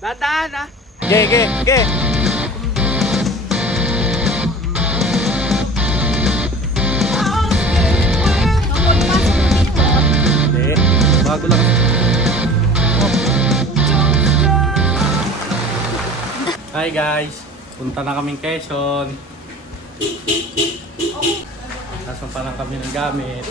Dadaan ah. Ge. Hindi. Bago lang. Hi guys. Punta na kaming Quezon. Nasaan pa lang kami ng gamit.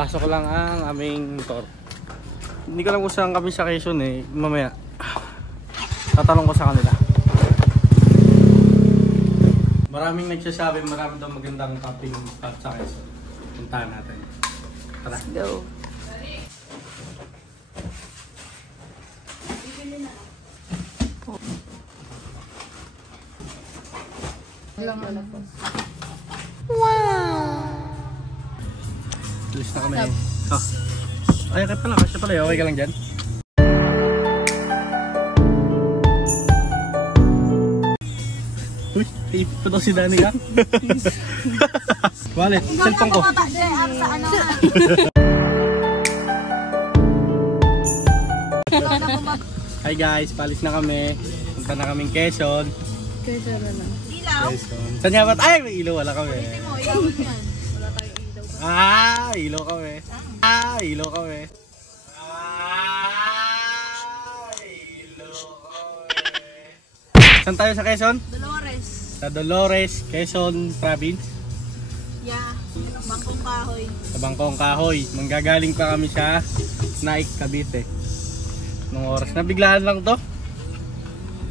Pasok lang ang aming motor. Hindi ko lang kung saan kami sa Quezon eh. Mamaya tatanong ko sa kanila. Maraming nagsasabi, marami daw magandang camping spot sa Quezon. Puntahan natin. Tara. Let's go. Wow! Tulis na kami. Oh. Ay, okay pala. Kasi pala. Okay ka lang dyan. Uy, ito daw si Dani ka. Wallet, cellphone ko. Hi guys, palis na kami. Punta na kaming Quezon. Quezon na lang. Quezon. Saan nga ba? Ay, may ilaw. Wala kami. Ilaw kami. Ilaw kami. Saan tayo sa Quezon? Dolores. Sa Dolores, Quezon Province. Yeah, Bangkong Kahoy. Sa Bangkong Kahoy. Manggagaling pa kami sa Naik, Cavite. Nung oras. Nabiglaan lang to.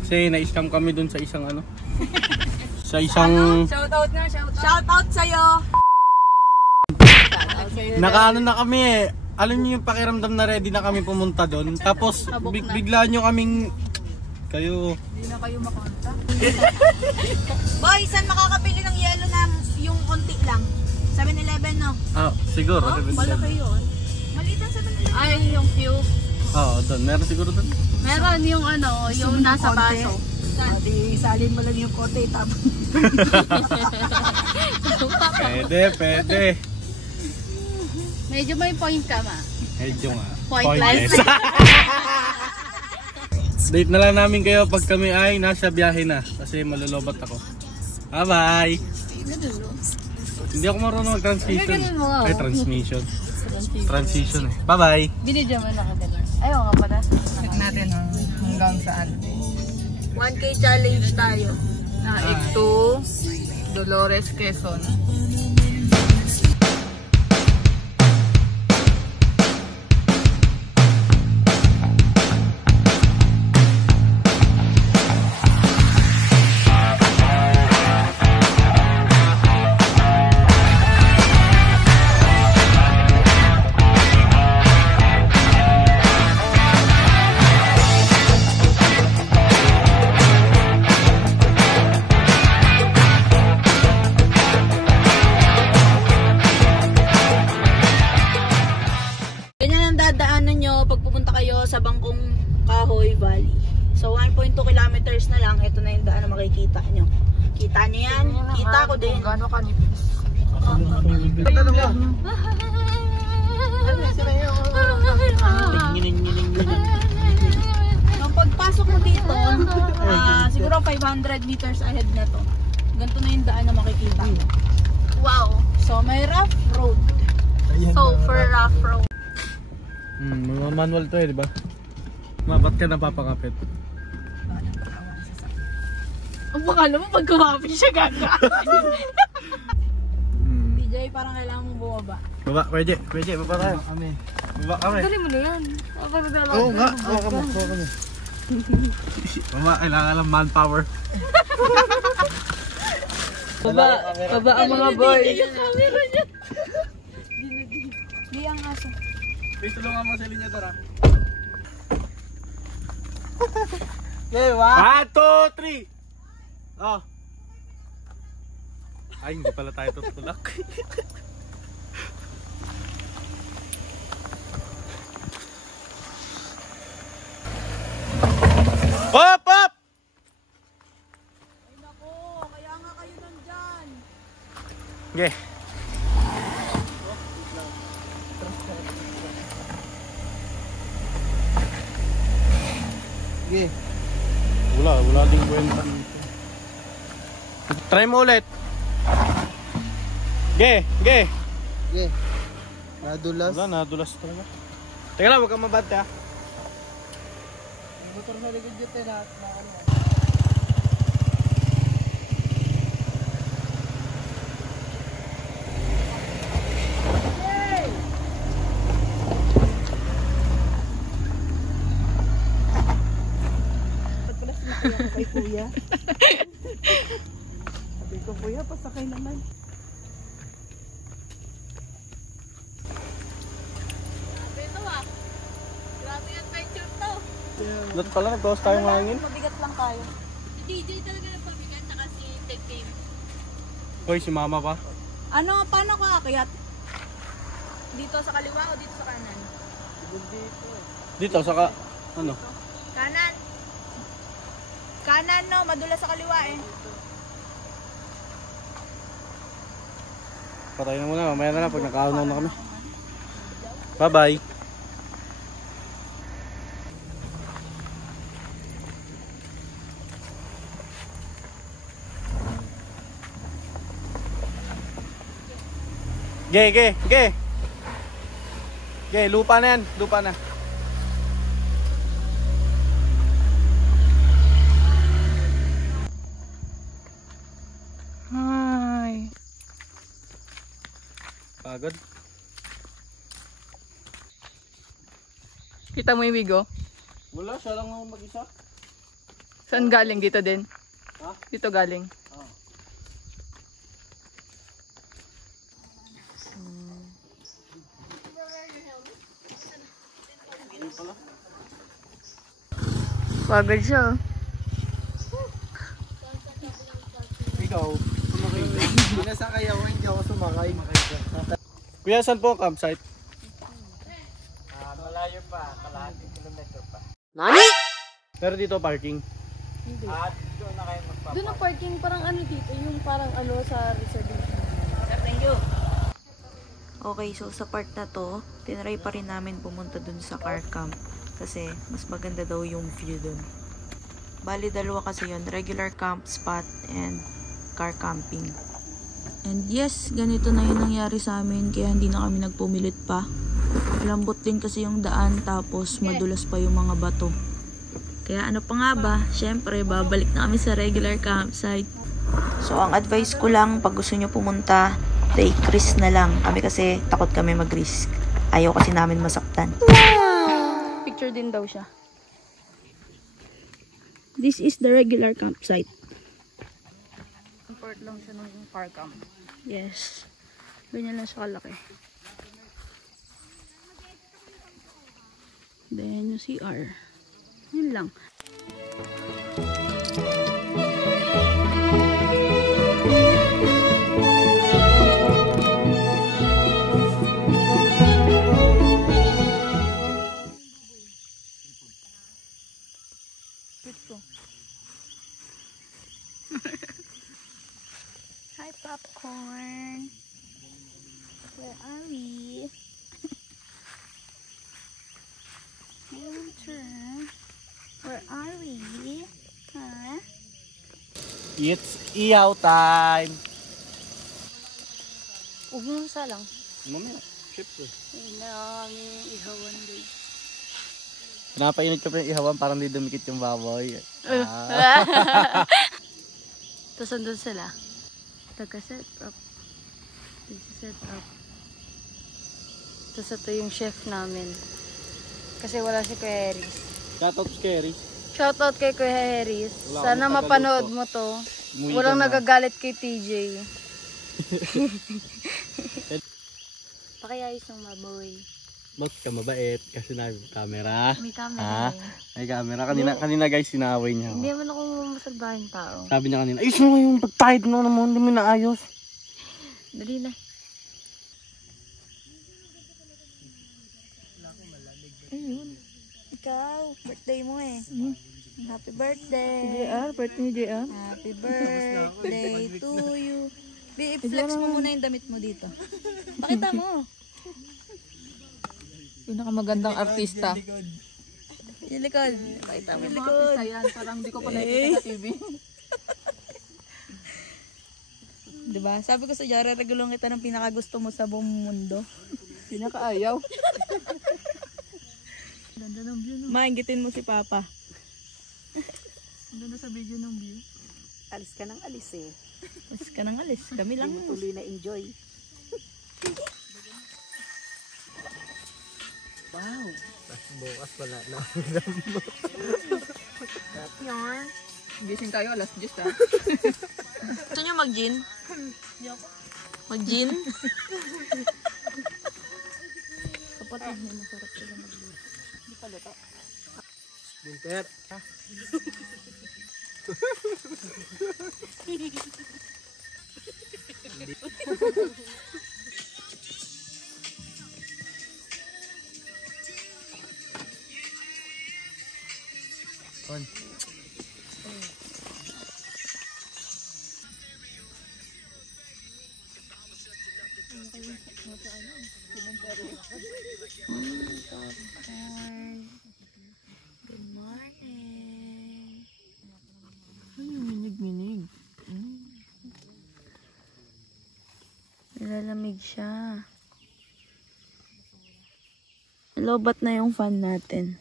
Kasi na-scam kami dun sa isang ano. Sa isang... Shoutout nga, shoutout sa'yo. Nakaano na kami eh. Alam niyo yung pakiramdam na ready na kami pumunta doon. Tapos bigla nyo kaming... Kayo... Hindi na kayo makonta. Boy, saan makakabili ng yelo na yung konti lang? 7-Eleven, no? Ah, siguro. Oh, malaki yun. Maliit ang 7-Eleven. Ay, yung cube. Oo, doon. Meron siguro doon. Meron yung ano, yung nasa baso. Di isalin mo lang yung kote, tapos Pwede. Medyo may point ka, ma. Medyo nga. Pointless. Date na lang namin kayo pag kami ay nasa biyahe na. Kasi malulobot ako. Bye-bye! Hindi ako marunong mag-transmission. Ay, transmission. Transition eh. Bye-bye! Binidyo mo na ka dala. Ayaw nga pala. check natin hanggang saan. 1K challenge tayo. Naik to Dolores, Quezon. Pag pupunta kayo sa Bangkong Kahoy Valley. So 1.2 kilometers na lang. Ito na yung daan na makikita nyo. Kita nyo yan? Kita ko din. Gano'n ka nipis? Nung pagpasok mo dito, siguro 500 meters ahead na to. Ganito na yung daan na makikita nyo. Wow! So may rough road. So for rough road. Mga manual to eh, di ba? Ba't ka napapakapit? Ang baka naman pag kumapit siya gaga. DJ, parang kailangan mong bumaba. Baba, pwede, baba tayo. Baba kami. Dali mo na yan. Oo nga, baba kami. Baba, kailangan lang manpower. Baba ang mga boy. Di ang aso. Please, tulungan mo sa linya, tara. Okay, 1, 2, 3! Oh! Ay, hindi pala tayo tutulak. Hop! Hop! Ay nako, kaya nga kayo nandyan. Okay. Sige. Wala ding kwenta dito. Try mo ulit. Ge. Sige. Nadulas. Wala, nadulas talaga. Teka lang, huwag kang mabante ha. Motor sa likod dito na ano. Kay kuya. Sabi ko, kuya, pasakay naman. Ito ah. Grabe yung adventure to. Lot pala, nagkawas tayong hangin. Mabigat lang tayo. Si DJ talaga nagpabigat, saka si Ted Team. Hoy, si mama pa. Ano, paano ka akyat? Dito sa kaliwa o dito sa kanan? Dito, saka, ano? Kanan. Kanan no, madulas sa kaliwa eh. Patay na muna, mamaya na lang pag nakaunaw na kami. Bye-bye. Ge, lupa na yan, lupa na. Hi. Pagod. Kita mo yung bigo? Wala, siya lang naman mag-isa. Saan galing? Dito din? Ha? Dito galing. Oo. Pagod siya. Ikaw, sumakay ka. Pinasakay ako, hindi ako sumakay. Kuya, saan po ang campsite? Malayo pa, kalahating kilometro pa. Pero dito parking. At doon na kayo magpapalaki. Doon ang parking parang ano dito, yung parang ano sa reservation. Thank you. Okay, so sa part na to, tinry pa rin namin pumunta dun sa car camp kasi mas maganda daw yung view dun. Bali, dalawa kasi yun, regular camp spot and car camping. And yes, ganito na yung nangyari sa amin kaya hindi na kami nagpumilit pa. Lambot din kasi yung daan tapos madulas pa yung mga bato. Kaya ano pa nga ba, syempre babalik na kami sa regular campsite. So ang advice ko lang pag gusto nyo pumunta, take risk na lang. Kami kasi takot kami mag-risk. Ayaw kasi namin masaktan. Picture din daw siya. This is the regular campsite. Import lang siya ng car camp. Yes. Ganyan lang siya kalaki. Then yung CR. Yun lang. Hi, popcorn. Where are we? Winter. Where are we? Huh? It's ihaw time! Huwag mo salang. Mamaya, syempre. Ayun na aming ihawan day. Pinapainit ko pa yung ihawan para hindi dumikit yung baboy. Tapos andun sila. Taga-set up. Set up. Tapos ito yung chef namin. Kasi wala si Kuya Harris. Shoutout scary. Shoutout kay Kuya Harris. Wala Sana akong mapanood tagaluto. mo to. Umuwi Walang ka na. nagagalit kay TJ. Pakiayos ng baboy. Bakit ka mabait? Kasi na camera. May Ha? camera eh. May camera. Kanina guys, sinaway niya. Hindi naman ako masalbahin tao. Sabi niya kanina, ayos mo yung pagtahid mo naman, hindi mo naayos. Dali na. Ayun. Ikaw, birthday mo eh. Happy birthday. JR, birthday ni JR. Happy birthday to you. I-flex mo muna yung damit mo dito. Pakita mo. Pinakamagandang artista. Yung likod. Pakita mo yung likod. Ayan, parang di ko pa nakikita sa TV. Diba? Sabi ko sa Jara, regulong kita ng pinakagusto mo sa buong mundo. Pinakaayaw. Ganda ng view, no? Mainggitin mo si Papa. Ang ganda sa video ng view. Alis ka ng alis eh. Alis ka nang alis. Kami lang. Hindi mo tuloy na enjoy. Wow. Tapos bukas wala na. Yarn. Gising tayo alas 10 ha. Gusto nyo mag-gin? Mag-gin? Kapatid mo, masarap sila mag-gin. Hindi pa luto. Winter. On. Good morning. Ay, minig-minig. Nilalamig siya. Lobat na yung fan natin.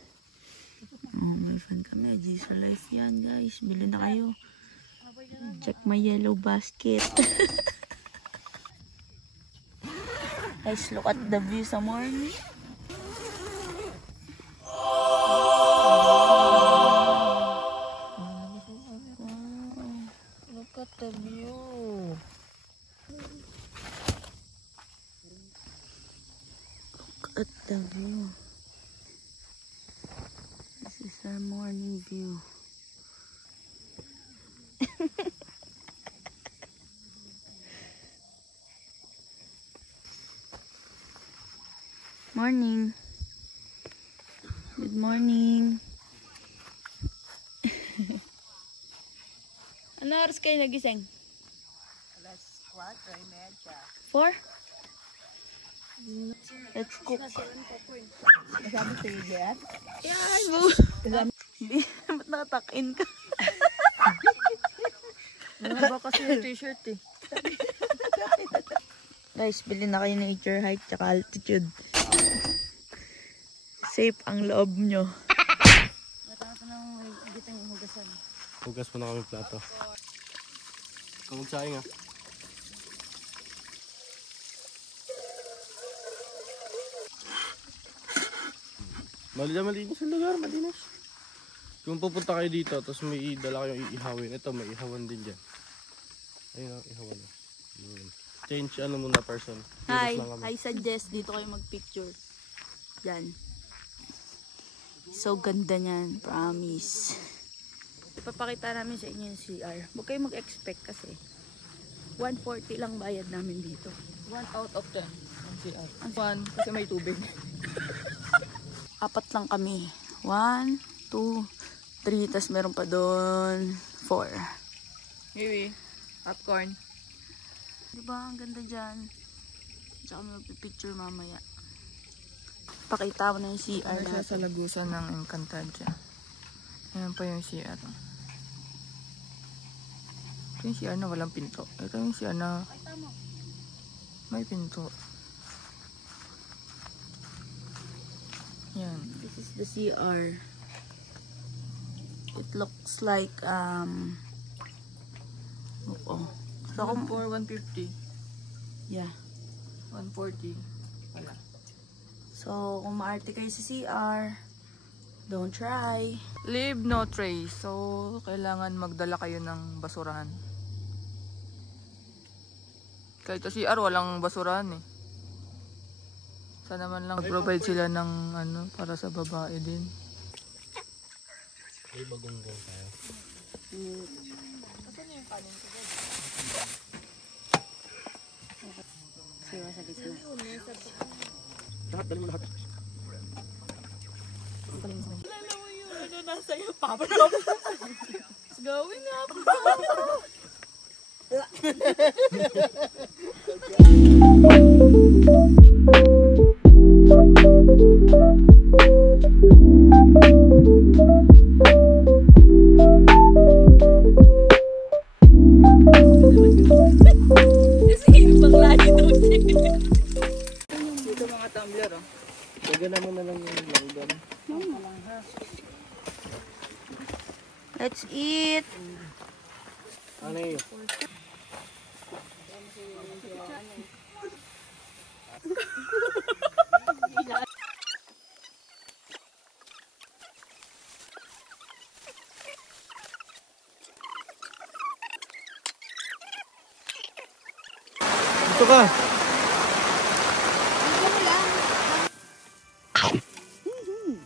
Oh, may fan kami. Gisa Life yan, guys. Bili na kayo. Check my yellow basket. Guys, look at the view sa morning. Look at the view. Look at the view. This is our morning view. Morning. Good morning. Ano oras kayo nagising? Alas 4:30. 4? Let's cook. Masabi sa iyo yan? Yan, mo. Hindi, ba't nakatak-in ka? Ano ba kasi yung t-shirt eh. Guys, bilhin na kayo ng nature hike tsaka altitude. Safe ang loob nyo. Hugas mo na kami plato. Kamagsaing ah. Malinis yung lugar, malinis. Kung pupunta kayo dito, tapos may dala kayong iihawin. Ito, may ihawan din dyan. Ayun ang ihawan. Change ano muna person. Hi, Kilos lang kami. I suggest dito kayo magpicture. Yan. So ganda niyan, promise. Ipapakita namin sa inyo yung CR. Huwag kayo mag-expect kasi 140 lang bayad namin dito. 1 out of 10 ang CR. 1 kasi may tubig. 4 lang kami. 1, 2, 3, tas meron pa doon 4. Maybe. Popcorn. Diba? Ang ganda dyan. Tsaka magpipicture mamaya. Pakita mo na yung CR Ano siya natin. sa lagusan ng Encantadia. Ayan pa yung CR. Ito yung CR na walang pinto. Ito yung CR na may pinto. Yan. This is the CR. It looks like so kung For 150. yeah. 140. Wala. So kung maarte kayo sa CR, don't try. Leave no trace. So, kailangan magdala kayo ng basurahan. Kahit sa CR, walang basurahan eh. Sana man lang provide sila ng ano, para sa babae din. May bagong-gong tayo. Siwa sa gitna. Lahat, dali mo lahat. It's going up. Lagyan naman na lang yung langgam. Let's eat! Ano yun? Ito ka.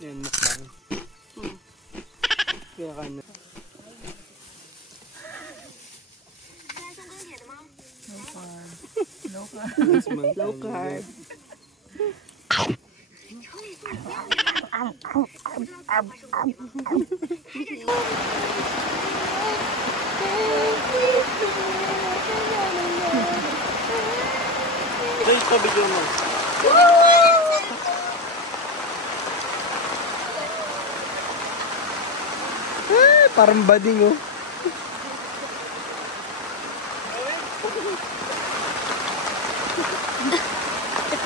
Yan, mukbang. Kaya ka na. Low carb. Ito yung pabigyan mo. Parang bading oh.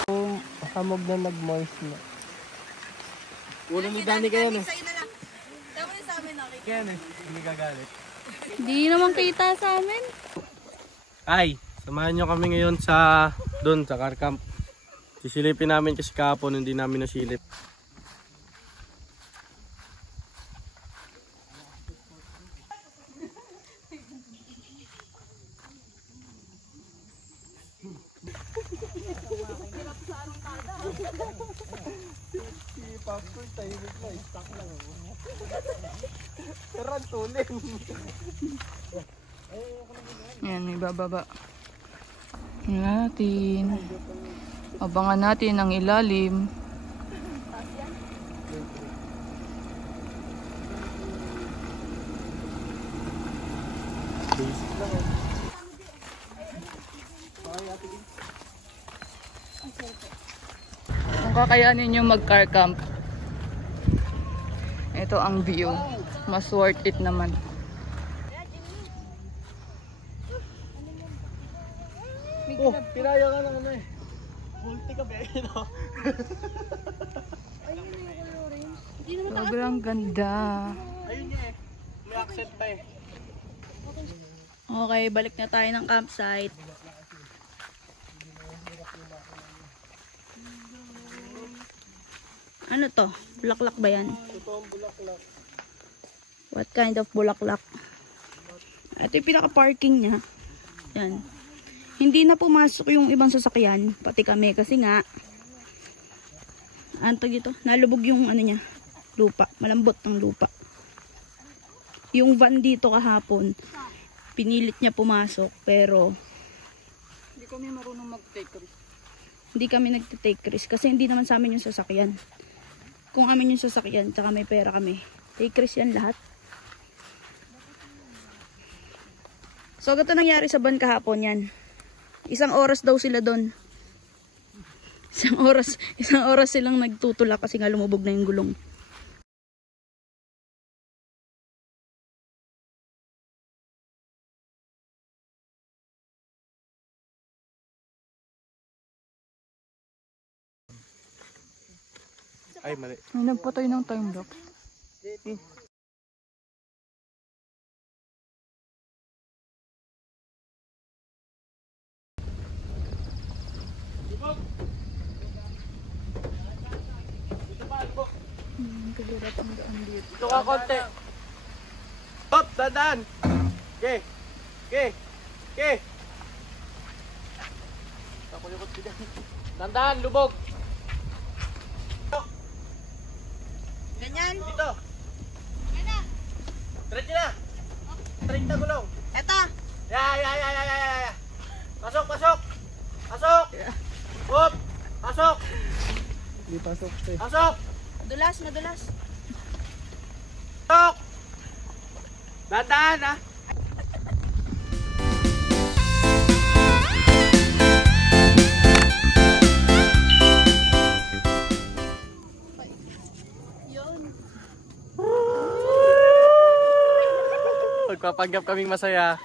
Yung hamog na nag-moist na. Ulo ni Danny kaya eh. Sa'yo na lang. Tama rin sa amin, okay? Kaya eh. Hindi gagalit. Hindi naman kita sa amin. Ay, samahan nyo kami ngayon sa doon sa car camp. Sisilipin namin kasi kahapon hindi namin nasilip. Popcorn, tahimik na. Stock lang ako. Pero ang tulin. Yan, may bababa. Natin. Abangan natin ang ilalim. Basic lang oh. Kung kakayanin nyo mag-car camp, ito ang view. Mas worth it naman. Oh, pinaya ka na ano eh. Multi ka ba? Sobrang ganda. Ayun niya eh. May accent pa eh. Okay, balik na tayo ng campsite. Ano to? Bulaklak ba yan? Totoong bulaklak. What kind of bulaklak? Ito yung pinaka-parking niya. Yan. Hindi na pumasok yung ibang sasakyan, pati kami kasi nga antog ito, nalubog yung ano niya, lupa, malambot ng lupa. Yung van dito kahapon, pinilit niya pumasok pero Hindi kami marunong mag-take risk. hindi kami nagte-take risk kasi hindi naman sa amin yung sasakyan. Kung amin yung sasakyan, tsaka may pera kami, take risk yan lahat. So, gato nangyari sa van kahapon yan. 1 oras daw sila doon. 1 oras silang nagtutulak kasi nga lumubog na yung gulong. Ay, mali. May nagpatay ng time lapse. Ito ka konti. Stop, dadaan. Okay. Okay. Okay. Takulikot ka dyan. Dandaan, lubog. Ganyan? Dito. Diretso na. Straight na gulong. Eto! Ya. Pasok, pasok. Pasok. Hop. Pasok. Hindi pasok eh. Pasok. Madulas, madulas. Pasok. Dandaan ha. Magpapanggap kaming masaya.